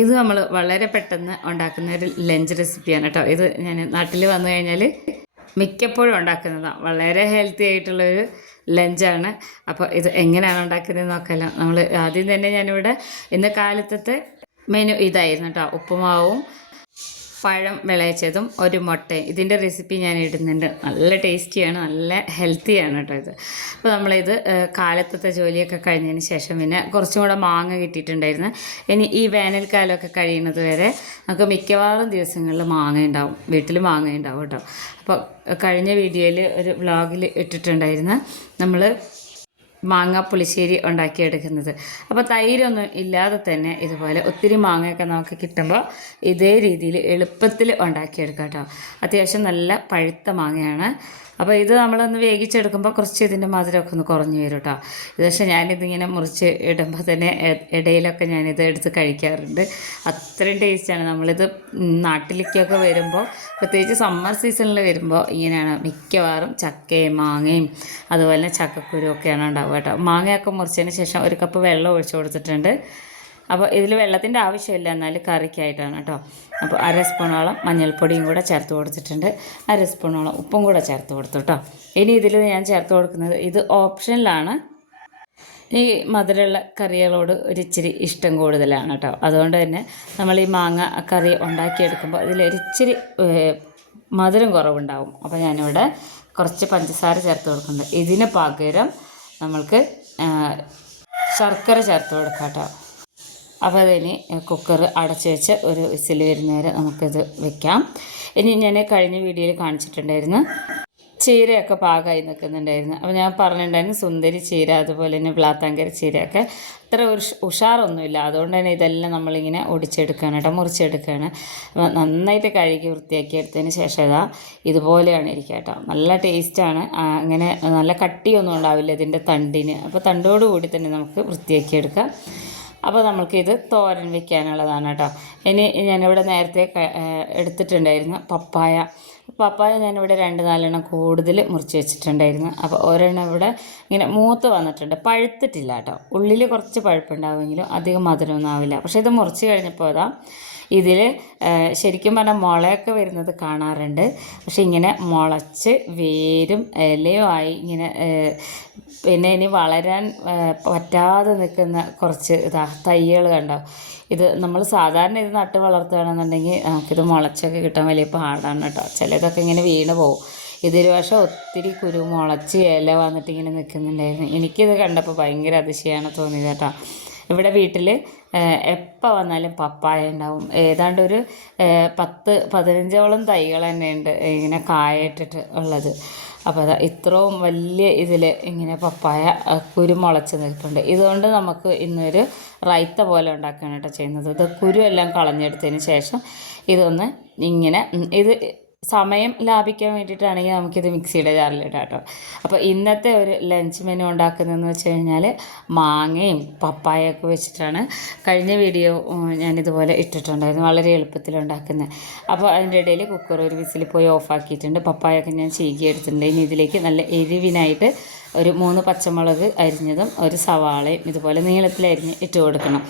ഇത് നമ്മൾ വളരെ പെട്ടെന്ന് ഉണ്ടാക്കുന്ന ഒരു ലഞ്ച് റെസിപ്പിയാണ് കേട്ടോ. ഇത് ഞാൻ നാട്ടിൽ വന്നു കഴിഞ്ഞാൽ മിക്കപ്പോഴും ഉണ്ടാക്കുന്നതാണ് വളരെ ഹെൽത്തി ആയിട്ടുള്ളൊരു ലഞ്ചാണ് അപ്പോൾ ഇത് എങ്ങനെയാണ് ഉണ്ടാക്കുന്നത് നോക്കാമല്ലോ നമ്മൾ ആദ്യം തന്നെ ഞാനിവിടെ ഇന്ന് കാലത്തത്തെ മെനു ഇതായിരുന്നു കേട്ടോ. ഉപ്പുമാവും പഴം വിളയിച്ചതും ഒരു മുട്ടയും. ഇതിന്റെ റെസിപ്പി ഞാൻ ഇടുന്നുണ്ട്. നല്ല ടേസ്റ്റിയാണ് നല്ല ഹെൽത്തിയാണ് കേട്ടോ ഇത്. അപ്പോൾ നമ്മളിത് കാലത്തത്തെ ജോലിയൊക്കെ കഴിഞ്ഞതിന് ശേഷം പിന്നെ കുറച്ചും കൂടെ മാങ്ങ കിട്ടിയിട്ടുണ്ടായിരുന്നു. ഇനി ഈ വേനൽക്കാലമൊക്കെ കഴിയുന്നത് വരെ നമുക്ക് മിക്കവാറും ദിവസങ്ങളിൽ മാങ്ങ ഉണ്ടാവും. വീട്ടിൽ മാങ്ങ ഉണ്ടാവും കേട്ടോ അപ്പോൾ കഴിഞ്ഞ വീഡിയോയിൽ ഒരു വ്ളോഗിൽ ഇട്ടിട്ടുണ്ടായിരുന്നു. നമ്മൾ മാങ്ങ പുളിശ്ശേരി ഉണ്ടാക്കിയെടുക്കുന്നത്. അപ്പോൾ തൈരൊന്നും ഇല്ലാതെ തന്നെ ഇതുപോലെ ഒത്തിരി മാങ്ങയൊക്കെ നമുക്ക് കിട്ടുമ്പോൾ ഇതേ രീതിയിൽ എളുപ്പത്തിൽ ഉണ്ടാക്കിയെടുക്കാം കേട്ടോ. അത്യാവശ്യം നല്ല പഴുത്ത മാങ്ങയാണ്. അപ്പോൾ ഇത് നമ്മളൊന്ന് വേവിച്ചെടുക്കുമ്പോൾ കുറച്ച് ഇതിന്റെ മധുരമൊക്കെ ഒന്ന് കുറഞ്ഞു വരും കേട്ടോ ഇത് പക്ഷേ ഞാനിതിങ്ങനെ മുറിച്ച് ഇടുമ്പോൾ തന്നെ ഇടയിലൊക്കെ ഞാനിത് എടുത്ത് കഴിക്കാറുണ്ട്. അത്രയും ടേസ്റ്റാണ് നമ്മളിത് നാട്ടിലേക്കൊക്കെ വരുമ്പോൾ പ്രത്യേകിച്ച് സമ്മർ സീസണിൽ വരുമ്പോൾ ഇങ്ങനെയാണ് മിക്കവാറും ചക്കയും മാങ്ങയും അതുപോലെ ചക്കക്കുരു ഒക്കെയാണ് ഉണ്ടാവുക കേട്ടോ മാങ്ങയൊക്കെ മുറിച്ചതിന് ശേഷം ഒരു കപ്പ് വെള്ളം ഒഴിച്ചു കൊടുത്തിട്ടുണ്ട്. അപ്പോൾ ഇതിൽ വെള്ളത്തിന്റെ ആവശ്യമില്ല. എന്നാൽ കറിക്കായിട്ടാണ് കേട്ടോ. അപ്പോൾ അര സ്പൂണോളം മഞ്ഞൾപ്പൊടിയും കൂടെ ചേർത്ത് കൊടുത്തിട്ടുണ്ട്. അര സ്പൂണോളം ഉപ്പും കൂടെ ചേർത്ത് കൊടുത്തു കേട്ടോ. ഇനി ഇതിൽ ഞാൻ ചേർത്ത് കൊടുക്കുന്നത് ഇത് ഓപ്ഷനിലാണ്. ഈ മധുരമുള്ള കറികളോട് ഒരിച്ചിരി ഇഷ്ടം കൂടുതലാണ് കേട്ടോ. അതുകൊണ്ട് തന്നെ നമ്മൾ ഈ മാങ്ങ കറി ഉണ്ടാക്കിയെടുക്കുമ്പോൾ ഇതിലൊരിച്ചിരി മധുരം കുറവുണ്ടാവും. അപ്പോൾ ഞാനിവിടെ കുറച്ച് പഞ്ചസാര ചേർത്ത് കൊടുക്കുന്നുണ്ട്. ഇതിന് പകരം നമ്മൾക്ക് ശർക്കര ചേർത്ത് കൊടുക്കാം കേട്ടോ. അപ്പോൾ അതിന് കുക്കർ അടച്ച് വെച്ച് ഒരു വിസിൽ വരുന്നവരെ നമുക്കിത് വെക്കാം. ഇനി ഞാൻ കഴിഞ്ഞ വീഡിയോയിൽ കാണിച്ചിട്ടുണ്ടായിരുന്നു ചീരയൊക്കെ പാകമായി നിൽക്കുന്നുണ്ടായിരുന്നു. അപ്പോൾ ഞാൻ പറഞ്ഞിട്ടുണ്ടായിരുന്നു സുന്ദരി ചീര അതുപോലെ തന്നെ പ്ലാത്താങ്കര ചീരയൊക്കെ. അത്ര ഒരു ഉഷാറൊന്നുമില്ല. അതുകൊണ്ട് തന്നെ ഇതെല്ലാം നമ്മളിങ്ങനെ ഒടിച്ചെടുക്കുകയാണ് കേട്ടോ മുറിച്ചെടുക്കുകയാണ്. നന്നായിട്ട് കഴുകി വൃത്തിയാക്കി എടുത്തതിന് ശേഷം ഇതാ ഇതുപോലെയാണ് ഇരിക്കുക കേട്ടോ. നല്ല ടേസ്റ്റാണ് അങ്ങനെ നല്ല കട്ടിയൊന്നും ഉണ്ടാവില്ല ഇതിന്റെ തണ്ടിന്. അപ്പോൾ തണ്ടോടുകൂടി തന്നെ നമുക്ക് വൃത്തിയാക്കി എടുക്കാം അപ്പോൾ നമുക്കിത് തോരൻ വെക്കാനുള്ളതാണ് കേട്ടോ. ഇനി ഞാനിവിടെ നേരത്തെ എടുത്തിട്ടുണ്ടായിരുന്നു പപ്പായ. പപ്പായ ഞാനിവിടെ രണ്ട് നാലെണ്ണം കൂടുതൽ മുറിച്ച് വെച്ചിട്ടുണ്ടായിരുന്നു. അപ്പോൾ ഒരെണ്ണം ഇവിടെ ഇങ്ങനെ മൂത്ത് വന്നിട്ടുണ്ട്. പഴുത്തിട്ടില്ല കേട്ടോ. ഉള്ളിൽ കുറച്ച് പഴുപ്പുണ്ടാവുമെങ്കിലും അധികം മധുരമൊന്നും ആവില്ല. പക്ഷേ ഇത് മുറിച്ച് കഴിഞ്ഞപ്പോൾ അതാ ഇതിൽ ശരിക്കും പറഞ്ഞാൽ മുളയൊക്കെ വരുന്നത് കാണാറുണ്ട്. പക്ഷെ ഇങ്ങനെ മുളച്ച് വേരും ഇലയും ആയി ഇങ്ങനെ പിന്നെ ഇനി വളരാൻ പറ്റാതെ നിൽക്കുന്ന കുറച്ച് ഇതാ തൈകൾ കണ്ടോ? ഇത് നമ്മൾ സാധാരണ ഇത് നട്ട് വളർത്തുകയാണെന്നുണ്ടെങ്കിൽ നമുക്കിത് മുളച്ചൊക്കെ കിട്ടാൻ വലിയ പാടാണ് കേട്ടോ. ചിലതൊക്കെ ഇങ്ങനെ വീണ് പോകും ഇതൊരു പക്ഷേ ഒത്തിരി കുരു മുളച്ച് ഇല വന്നിട്ട് ഇങ്ങനെ നിൽക്കുന്നുണ്ടായിരുന്നു. എനിക്കിത് കണ്ടപ്പോൾ ഭയങ്കര അതിശയമാണ് തോന്നിയത് കേട്ടോ. ഇവിടെ വീട്ടിൽ എപ്പോൾ വന്നാലും പപ്പായ ഉണ്ടാവും. ഏതാണ്ട് ഒരു പത്ത് പതിനഞ്ചോളം തൈകൾ തന്നെ ഉണ്ട് ഇങ്ങനെ കായയിട്ടിട്ട് ഉള്ളത്. അപ്പോൾ അതാ ഇത്രയും വലിയ ഇതിൽ ഇങ്ങനെ പപ്പായ കുരു മുളച്ച് നിൽപ്പുണ്ട്. ഇതുകൊണ്ട് നമുക്ക് ഇന്നൊരു റൈത്ത പോലെ ഉണ്ടാക്കുകയാണ് കേട്ടോ ചെയ്യുന്നത്. ഇത് കുരു എല്ലാം കളഞ്ഞെടുത്തതിന് ശേഷം ഇതൊന്ന് ഇങ്ങനെ ഇത് സമയം ലാഭിക്കാൻ വേണ്ടിയിട്ടാണെങ്കിൽ നമുക്കിത് മിക്സിയുടെ ജാറിലിടാം കേട്ടോ. അപ്പോൾ ഇന്നത്തെ ഒരു ലഞ്ച് മെനു ഉണ്ടാക്കുന്നതെന്ന് വെച്ച് കഴിഞ്ഞാൽ മാങ്ങയും പപ്പായയൊക്കെ വെച്ചിട്ടാണ് കഴിഞ്ഞ വീഡിയോ ഞാനിതുപോലെ ഇട്ടിട്ടുണ്ടായിരുന്നു. വളരെ എളുപ്പത്തിൽ ഉണ്ടാക്കുന്നത്. അപ്പോൾ അതിന്റെ ഇടയിൽ കുക്കർ ഒരു വിസിൽ പോയി ഓഫാക്കിയിട്ടുണ്ട് പപ്പായൊക്കെ ഞാൻ ചീകി എടുത്തിട്ടുണ്ട് ഇനി ഇതിലേക്ക് നല്ല എരിവിനായിട്ട് ഒരു മൂന്ന് പച്ചമുളക് അരിഞ്ഞതും ഒരു സവാളയും ഇതുപോലെ നീളത്തിൽ അരിഞ്ഞ് ഇട്ട് കൊടുക്കണം.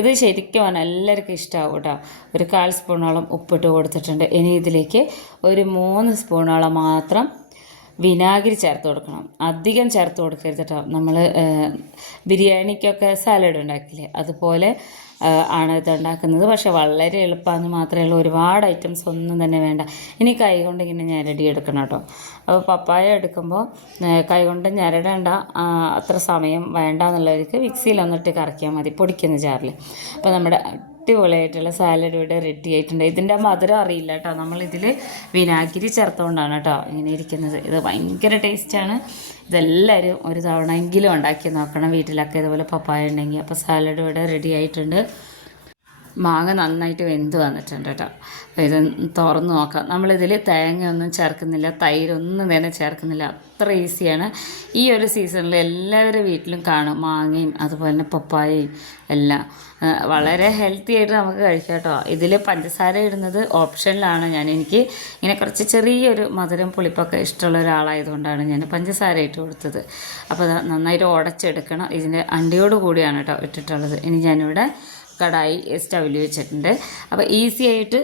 ഇത് ശരിക്കും എല്ലാവർക്കും ഇഷ്ടമാവും കേട്ടോ ഒരു കാൽ സ്പൂണോളം ഉപ്പിട്ട് കൊടുത്തിട്ടുണ്ട്. ഇനി ഇതിലേക്ക് ഒരു മൂന്ന് സ്പൂണോളം മാത്രം വിനാഗിരി ചേർത്ത് കൊടുക്കണം. അധികം ചേർത്ത് കൊടുക്കരുത് കേട്ടോ നമ്മൾ ബിരിയാണിക്കൊക്കെ സാലഡ് ഉണ്ടാക്കില്ലേ? അതുപോലെ ആണ് ഇത് ഉണ്ടാക്കുന്നത്. പക്ഷേ വളരെ എളുപ്പമാണെന്ന് മാത്രമേ ഉള്ളൂ. ഒരുപാട് ഐറ്റംസ് ഒന്നും തന്നെ വേണ്ട. ഇനി കൈ കൊണ്ട് ഇങ്ങനെ ഞരടി എടുക്കണം കേട്ടോ. അപ്പോൾ പപ്പായ എടുക്കുമ്പോൾ കൈ കൊണ്ട് ഞരടേണ്ട അത്ര സമയം വേണ്ട എന്നുള്ളവർക്ക് മിക്സിയിൽ ഒന്നിട്ട് കറക്കിയാൽ മതി. പൊടിക്കുന്ന ചാറിൽ അപ്പോൾ നമ്മുടെ അടിപൊളിയായിട്ടുള്ള സാലഡ് ഇവിടെ റെഡി ആയിട്ടുണ്ട്. ഇതിന്റെ മധുരം അറിയില്ല കേട്ടോ. നമ്മളിതിൽ വിനാഗിരി ചേർത്തുകൊണ്ടാണ് കേട്ടോ ഇങ്ങനെ ഇരിക്കുന്നത്. ഇത് ഭയങ്കര ടേസ്റ്റാണ് ഇതെല്ലാവരും ഒരു തവണയെങ്കിലും ഉണ്ടാക്കി നോക്കണം. വീട്ടിലൊക്കെ ഇതുപോലെ പപ്പായ ഉണ്ടെങ്കിൽ. അപ്പോൾ സാലഡ് ഇവിടെ റെഡി ആയിട്ടുണ്ട്. മാങ്ങ നന്നായിട്ട് വെന്ത് വന്നിട്ടുണ്ട് കേട്ടോ. അപ്പോൾ ഇത് തുറന്ന് നോക്കാം. നമ്മളിതിൽ തേങ്ങയൊന്നും ചേർക്കുന്നില്ല തൈരൊന്നും തന്നെ ചേർക്കുന്നില്ല. അത്ര ഈസിയാണ്. ഈ ഒരു സീസണിൽ എല്ലാവരുടെ വീട്ടിലും കാണും മാങ്ങയും അതുപോലെ തന്നെ പപ്പായയും എല്ലാം. വളരെ ഹെൽത്തി ആയിട്ട് നമുക്ക് കഴിക്കാം കേട്ടോ. ഇതിൽ പഞ്ചസാര ഇടുന്നത് ഓപ്ഷനിലാണ് ഞാൻ. എനിക്ക് ഇങ്ങനെ കുറച്ച് ചെറിയൊരു മധുരം പുളിപ്പൊക്കെ ഇഷ്ടമുള്ള ഒരാളായതുകൊണ്ടാണ് ഞാൻ പഞ്ചസാര ഇട്ട് കൊടുത്തത്. അപ്പോൾ നന്നായിട്ട് ഉടച്ചെടുക്കണം. ഇതിന്റെ അണ്ടിയോട് കൂടിയാണ് കേട്ടോ ഇട്ടിട്ടുള്ളത്. ഇനി ഞാനിവിടെ കടായി സ്റ്റൗവിൽ വെച്ചിട്ടുണ്ട്. അപ്പോൾ ഈസി ആയിട്ട്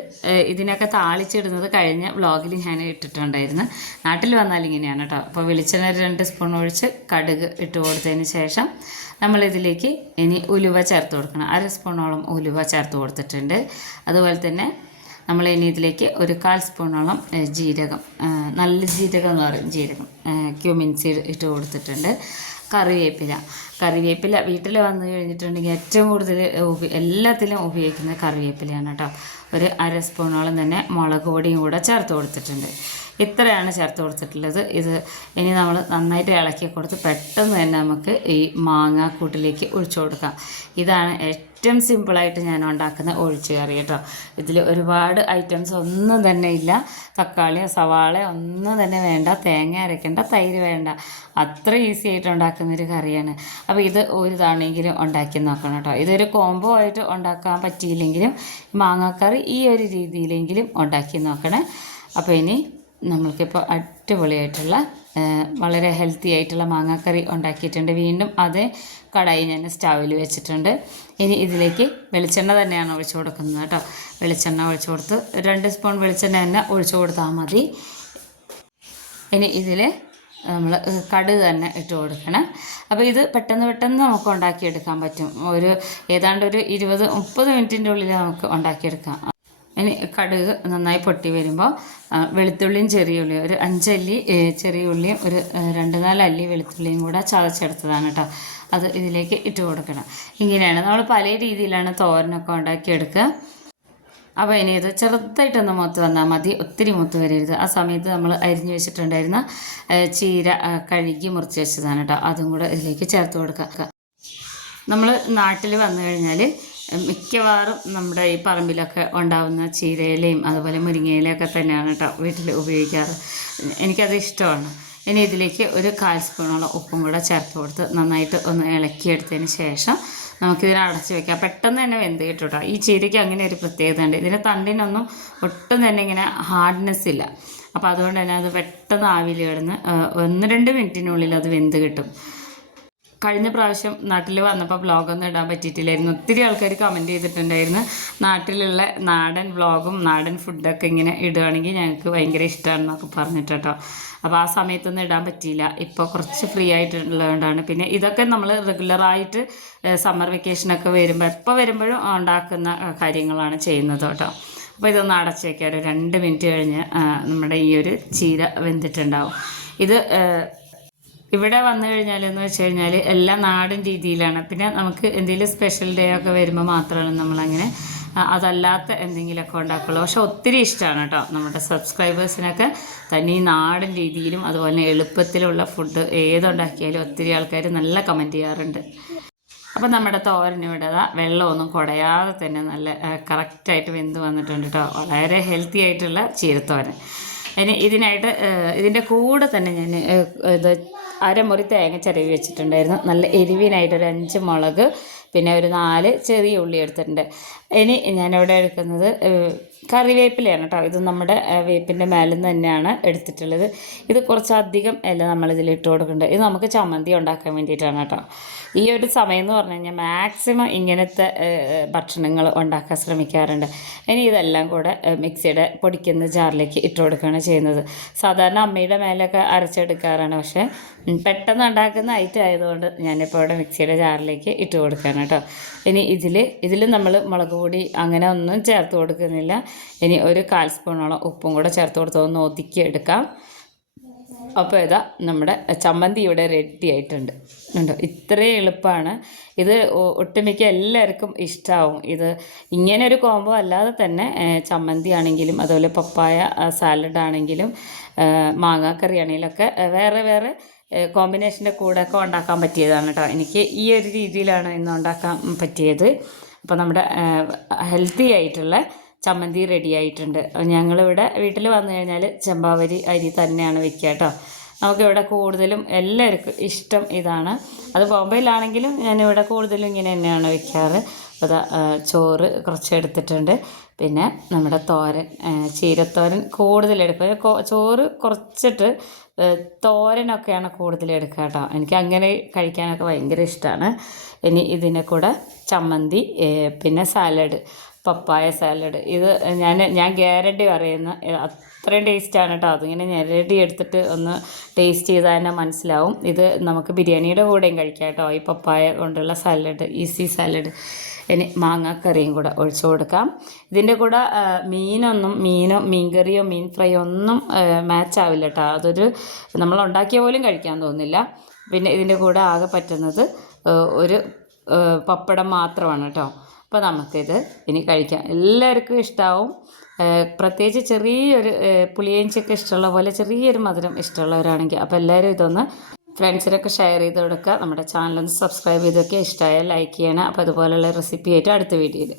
ഇതിനൊക്കെ താളിച്ചിടുന്നത് കഴിഞ്ഞ വ്ളോഗിൽ ഞാൻ ഇട്ടിട്ടുണ്ടായിരുന്നു. നാട്ടിൽ വന്നാൽ ഇങ്ങനെയാണ് കേട്ടോ അപ്പോൾ വെളിച്ചെണ്ണ രണ്ട് സ്പൂൺ ഒഴിച്ച് കടുക് ഇട്ട് കൊടുത്തതിന് ശേഷം നമ്മളിതിലേക്ക് ഇനി ഉലുവ ചേർത്ത് കൊടുക്കണം. അര സ്പൂണോളം ഉലുവ ചേർത്ത് കൊടുത്തിട്ടുണ്ട്. അതുപോലെ തന്നെ നമ്മൾ ഇനി ഇതിലേക്ക് ഒരു കാൽ സ്പൂണോളം ജീരകം നല്ല ജീരകം എന്ന് പറയും ജീരകം. ക്യൂമിൻ സീഡ് ഇട്ട് കൊടുത്തിട്ടുണ്ട്. കറിവേപ്പില. കറിവേപ്പില വീട്ടിൽ വന്നു കഴിഞ്ഞിട്ടുണ്ടെങ്കിൽ ഏറ്റവും കൂടുതൽ എല്ലാത്തിലും ഉപയോഗിക്കുന്നത് കറിവേപ്പിലയാണ് കേട്ടോ. ഒരു അര സ്പൂണോളം തന്നെ മുളക് പൊടിയും കൂടെ ചേർത്ത് കൊടുത്തിട്ടുണ്ട്. ഇത്രയാണ് ചേർത്ത് കൊടുത്തിട്ടുള്ളത്. ഇത് ഇനി നമ്മൾ നന്നായിട്ട് ഇളക്കി കൊടുത്ത് പെട്ടെന്ന് തന്നെ നമുക്ക് ഈ മാങ്ങാക്കൂട്ടിലേക്ക് ഒഴിച്ചു കൊടുക്കാം. ഇതാണ് ഏറ്റവും സിമ്പിളായിട്ട് ഞാൻ ഉണ്ടാക്കുന്ന ഒഴിച്ചു കറി കേട്ടോ. ഇതിൽ ഒരുപാട് ഐറ്റംസ് ഒന്നും തന്നെ ഇല്ല. തക്കാളിയോ സവാളയോ ഒന്നും തന്നെ വേണ്ട. തേങ്ങ അരയ്ക്കേണ്ട തൈര് വേണ്ട. അത്ര ഈസി ആയിട്ട് ഉണ്ടാക്കുന്ന ഒരു കറിയാണ്. അപ്പോൾ ഇത് ഒരു തവണയെങ്കിലും ഉണ്ടാക്കി നോക്കണം കേട്ടോ. ഇതൊരു കോംബോ ആയിട്ട് ഉണ്ടാക്കാൻ പറ്റിയില്ലെങ്കിലും മാങ്ങാക്കറി ഈ ഒരു രീതിയിലെങ്കിലും ഉണ്ടാക്കി നോക്കണേ. അപ്പോൾ ഇനി നമ്മൾക്കിപ്പോൾ അടിപൊളിയായിട്ടുള്ള വളരെ ഹെൽത്തി ആയിട്ടുള്ള മാങ്ങാക്കറി ഉണ്ടാക്കിയിട്ടുണ്ട്. വീണ്ടും അതേ കടായി ഞാൻ സ്റ്റൗവിൽ വെച്ചിട്ടുണ്ട്. ഇനി ഇതിലേക്ക് വെളിച്ചെണ്ണ തന്നെയാണ് ഒഴിച്ചു കൊടുക്കുന്നത് കേട്ടോ. വെളിച്ചെണ്ണ ഒഴിച്ചു കൊടുത്ത് രണ്ട് സ്പൂൺ വെളിച്ചെണ്ണ തന്നെ ഒഴിച്ചു കൊടുത്താൽ മതി. ഇനി ഇതിൽ നമ്മൾ കടുക് തന്നെ ഇട്ട് കൊടുക്കണം. അപ്പോൾ ഇത് പെട്ടെന്ന് പെട്ടെന്ന് നമുക്ക് ഉണ്ടാക്കിയെടുക്കാൻ പറ്റും. ഒരു ഏതാണ്ട് ഒരു ഇരുപത് മുപ്പത് മിനിറ്റിന്റെ ഉള്ളിൽ നമുക്ക് ഉണ്ടാക്കിയെടുക്കാം. ഇനി കടുക് നന്നായി പൊട്ടി വരുമ്പോൾ വെളുത്തുള്ളിയും ചെറിയ ഉള്ളിയും ഒരു അഞ്ചല്ലി ചെറിയ ഉള്ളിയും ഒരു രണ്ട് നാല് അല്ലി വെളുത്തുള്ളിയും കൂടെ ചതച്ചെടുത്തതാണ് കേട്ടോ അത് ഇതിലേക്ക് ഇട്ട് കൊടുക്കണം. ഇങ്ങനെയാണ് നമ്മൾ പല രീതിയിലാണ് തോരനൊക്കെ ഉണ്ടാക്കിയെടുക്കുക. അപ്പോൾ ഇനി ഇത് ചെറുതായിട്ടൊന്ന് മൂത്ത് വന്നാൽ മതി. ഒത്തിരി മൂത്ത് വരരുത്. ആ സമയത്ത് നമ്മൾ അരിഞ്ഞു വെച്ചിട്ടുണ്ടായിരുന്ന ചീര കഴുകി മുറിച്ച് വെച്ചതാണ് കേട്ടോ അതും കൂടെ ഇതിലേക്ക് ചേർത്ത് കൊടുക്കുക. നമ്മൾ നാട്ടിൽ വന്നു കഴിഞ്ഞാൽ മിക്കവാറും നമ്മുടെ ഈ പറമ്പിലൊക്കെ ഉണ്ടാവുന്ന ചീരയിലയും അതുപോലെ മുരിങ്ങയിലയൊക്കെ തന്നെയാണ് കേട്ടോ വീട്ടിൽ ഉപയോഗിക്കാറ്. എനിക്കത് ഇഷ്ടമാണ്. ഇനി ഇതിലേക്ക് ഒരു കാൽ സ്പൂണോളം ഉപ്പും കൂടെ ചേർത്ത് കൊടുത്ത് നന്നായിട്ട് ഒന്ന് ഇളക്കിയെടുത്തതിന് ശേഷം നമുക്കിതിനെ അടച്ച് വെക്കാം. പെട്ടെന്ന് തന്നെ വെന്ത് കിട്ടും ഈ ചീരയ്ക്ക് അങ്ങനെ ഒരു പ്രത്യേകത ഉണ്ട്. ഇതിന്റെ തണ്ടിനൊന്നും ഒട്ടും തന്നെ ഇങ്ങനെ ഹാർഡ്നെസ് ഇല്ല. അപ്പോൾ അതുകൊണ്ട് തന്നെ അത് പെട്ടെന്ന് ആവിയിൽ കിടന്ന് ഒന്ന് രണ്ട് മിനിറ്റിനുള്ളിൽ അത് വെന്ത് കിട്ടും. കഴിഞ്ഞ പ്രാവശ്യം നാട്ടിൽ വന്നപ്പോൾ വ്ളോഗൊന്നും ഇടാൻ പറ്റിയിട്ടില്ലായിരുന്നു. ഒത്തിരി ആൾക്കാർ കമന്റ് ചെയ്തിട്ടുണ്ടായിരുന്നു. നാട്ടിലുള്ള നാടൻ വ്ളോഗും നാടൻ ഫുഡൊക്കെ ഇങ്ങനെ ഇടുകയാണെങ്കിൽ ഞങ്ങൾക്ക് ഭയങ്കര ഇഷ്ടമാണെന്നൊക്കെ പറഞ്ഞിട്ട് കേട്ടോ. അപ്പോൾ ആ സമയത്തൊന്നും ഇടാൻ പറ്റിയില്ല. ഇപ്പോൾ കുറച്ച് ഫ്രീ ആയിട്ടുള്ളതുകൊണ്ടാണ്. പിന്നെ ഇതൊക്കെ നമ്മൾ റെഗുലറായിട്ട് സമ്മർ വെക്കേഷനൊക്കെ വരുമ്പോൾ എപ്പോൾ വരുമ്പോഴും ഉണ്ടാക്കുന്ന കാര്യങ്ങളാണ് ചെയ്യുന്നത് കേട്ടോ. അപ്പോൾ ഇതൊന്ന് അടച്ച് വയ്ക്കാം ഒരു രണ്ട് മിനിറ്റ് കഴിഞ്ഞ് നമ്മുടെ ഈ ഒരു ചീര വെന്തിട്ടുണ്ടാവും. ഇത് ഇവിടെ വന്നു കഴിഞ്ഞാൽ എന്ന് വെച്ച് കഴിഞ്ഞാൽ എല്ലാ നാടൻ രീതിയിലാണ്. പിന്നെ നമുക്ക് എന്തെങ്കിലും സ്പെഷ്യൽ ഡേ ഒക്കെ വരുമ്പോൾ മാത്രമാണ് നമ്മളങ്ങനെ അതല്ലാത്ത എന്തെങ്കിലുമൊക്കെ ഉണ്ടാക്കുള്ളൂ. പക്ഷെ ഒത്തിരി ഇഷ്ടമാണ് കേട്ടോ നമ്മുടെ സബ്സ്ക്രൈബേഴ്സിനൊക്കെ തന്നെ ഈ നാടൻ രീതിയിലും അതുപോലെ എളുപ്പത്തിലുള്ള ഫുഡ് ഏതുണ്ടാക്കിയാലും ഒത്തിരി ആൾക്കാർ നല്ല കമന്റ് ചെയ്യാറുണ്ട്. അപ്പം നമ്മുടെ തോരൻ ഇവിടെ വെള്ളമൊന്നും കുടയാതെ തന്നെ നല്ല കറക്റ്റായിട്ട് വെന്ത് വന്നിട്ടുണ്ട് കേട്ടോ. വളരെ ഹെൽത്തി ആയിട്ടുള്ള ചീരത്തോരൻ. ഇനി ഇതിനായിട്ട് ഇതിന്റെ കൂടെ തന്നെ ഞാൻ ഇത് അരമുറി തേങ്ങ ചിരവി വെച്ചിട്ടുണ്ടായിരുന്നു. നല്ല എരിവിനായിട്ട് ഒരു അഞ്ച് മുളക് പിന്നെ ഒരു നാല് ചെറിയ ഉള്ളി എടുത്തിട്ടുണ്ട്. ഇനി ഞാനിവിടെ എടുക്കുന്നത് കറിവേപ്പിലയാണ് കേട്ടോ. ഇത് നമ്മുടെ വേപ്പിന്റെ മേലിൽ നിന്ന് തന്നെയാണ് എടുത്തിട്ടുള്ളത്. ഇത് കുറച്ചധികം ഇല നമ്മളിതിൽ ഇട്ട് കൊടുക്കുന്നുണ്ട്. ഇത് നമുക്ക് ചമ്മന്തി ഉണ്ടാക്കാൻ വേണ്ടിയിട്ടാണ് കേട്ടോ. ഈ ഒരു സമയം എന്ന് പറഞ്ഞു കഴിഞ്ഞാൽ മാക്സിമം ഇങ്ങനത്തെ ഭക്ഷണങ്ങൾ ഉണ്ടാക്കാൻ ശ്രമിക്കാറുണ്ട്. ഇനി ഇതെല്ലാം കൂടെ മിക്സിയുടെ പൊടിക്കുന്ന ജാറിലേക്ക് ഇട്ട് കൊടുക്കുകയാണ് ചെയ്യുന്നത്. സാധാരണ അമ്മയുടെ മേലൊക്കെ അരച്ചെടുക്കാറാണ്. പക്ഷേ പെട്ടെന്ന് ഉണ്ടാക്കുന്ന ഐറ്റം ആയതുകൊണ്ട് ഞാനിപ്പോൾ ഇവിടെ മിക്സിയുടെ ജാറിലേക്ക് ഇട്ട് കൊടുക്കുകയാണ് കേട്ടോ. ഇനി ഇതിൽ ഇതിൽ നമ്മൾ മുളക് പൊടി അങ്ങനെ ഒന്നും ചേർത്ത് കൊടുക്കുന്നില്ല. ഇനി ഒരു കാൽ സ്പൂണോളം ഉപ്പും കൂടെ ചേർത്ത് കൊടുത്ത് ഒന്ന് ഒതുക്കി എടുക്കാം. അപ്പോൾ ഇതാ നമ്മുടെ ചമ്മന്തി ഇവിടെ റെഡി ആയിട്ടുണ്ട്. ഉണ്ടോ ഇത്രയും എളുപ്പമാണ്. ഇത് ഒട്ടുമിക്ക എല്ലാവർക്കും ഇഷ്ടമാവും ഇത് ഇങ്ങനെ ഒരു കോംബോ അല്ലാതെ തന്നെ ചമ്മന്തി ആണെങ്കിലും അതുപോലെ പപ്പായ സാലഡ് ആണെങ്കിലും മാങ്ങാക്കറി ആണെങ്കിലൊക്കെ വേറെ വേറെ കോമ്പിനേഷന്റെ കൂടെ ഒക്കെ ഉണ്ടാക്കാൻ പറ്റിയതാണ് കേട്ടോ. എനിക്ക് ഈ ഒരു രീതിയിലാണ് ഇന്ന് ഉണ്ടാക്കാൻ പറ്റിയത്. അപ്പോൾ നമ്മുടെ ഹെൽത്തി ആയിട്ടുള്ള ചമ്മന്തി റെഡി ആയിട്ടുണ്ട്. ഞങ്ങളിവിടെ വീട്ടിൽ വന്നു കഴിഞ്ഞാൽ ചെമ്പാവരി അരി തന്നെയാണ് വെക്കുക കേട്ടോ. നമുക്കിവിടെ കൂടുതലും എല്ലാവർക്കും ഇഷ്ടം ഇതാണ്. അത് ബോംബെയിലാണെങ്കിലും ഞാനിവിടെ കൂടുതലും ഇങ്ങനെ തന്നെയാണ് വെക്കാറ്. അപ്പോൾ ചോറ് കുറച്ച് എടുത്തിട്ടുണ്ട്. പിന്നെ നമ്മുടെ തോരൻ ചീരത്തോരൻ കൂടുതലെടുക്കും ചോറ് കുറച്ചിട്ട് തോരനൊക്കെയാണ് കൂടുതലെടുക്കുക കേട്ടോ. എനിക്ക് അങ്ങനെ കഴിക്കാനൊക്കെ ഭയങ്കര ഇഷ്ടമാണ് ഇനി ഇതിനെ കൂടെ ചമ്മന്തി പിന്നെ സാലഡ് പപ്പായ സാലഡ് ഇത് ഞാൻ ഞാൻ ഗ്യാരണ്ടി പറയുന്ന. അത്രയും ടേസ്റ്റാണ് കേട്ടോ അതിങ്ങനെ ഞെരടി എടുത്തിട്ട് ഒന്ന് ടേസ്റ്റ് ചെയ്താൽ തന്നെ മനസ്സിലാവും. ഇത് നമുക്ക് ബിരിയാണിയുടെ കൂടെയും കഴിക്കാം കേട്ടോ ഈ പപ്പായ കൊണ്ടുള്ള സാലഡ് ഈസി സാലഡ് ഇനി മാങ്ങാക്കറിയും കൂടെ ഒഴിച്ചു കൊടുക്കാം. ഇതിന്റെ കൂടെ മീനൊന്നും മീനോ മീൻകറിയോ മീൻ ഫ്രൈയോ ഒന്നും മാച്ച് ആവില്ല കേട്ടോ അതൊരു നമ്മൾ ഉണ്ടാക്കിയ പോലും കഴിക്കാൻ തോന്നില്ല. പിന്നെ ഇതിന്റെ കൂടെ ആകെ പറ്റുന്നത് ഒരു പപ്പടം മാത്രമാണ് കേട്ടോ അപ്പോൾ നമുക്കിത് ഇനി കഴിക്കാം. എല്ലാവർക്കും ഇഷ്ടമാവും പ്രത്യേകിച്ച് ചെറിയൊരു പുളിയഞ്ചൊക്കെ ഇഷ്ടമുള്ള പോലെ ചെറിയൊരു മധുരം ഇഷ്ടമുള്ളവരാണെങ്കിൽ അപ്പോൾ എല്ലാവരും ഇതൊന്ന് ഫ്രണ്ട്സിനൊക്കെ ഷെയർ ചെയ്ത് കൊടുക്കുക. നമ്മുടെ ചാനലൊന്ന് സബ്സ്ക്രൈബ് ചെയ്തൊക്കെ ഇഷ്ടമായാൽ ലൈക്ക് ചെയ്യണം. അപ്പോൾ അതുപോലെയുള്ള റെസിപ്പി ആയിട്ട് അടുത്ത വീഡിയോയിൽ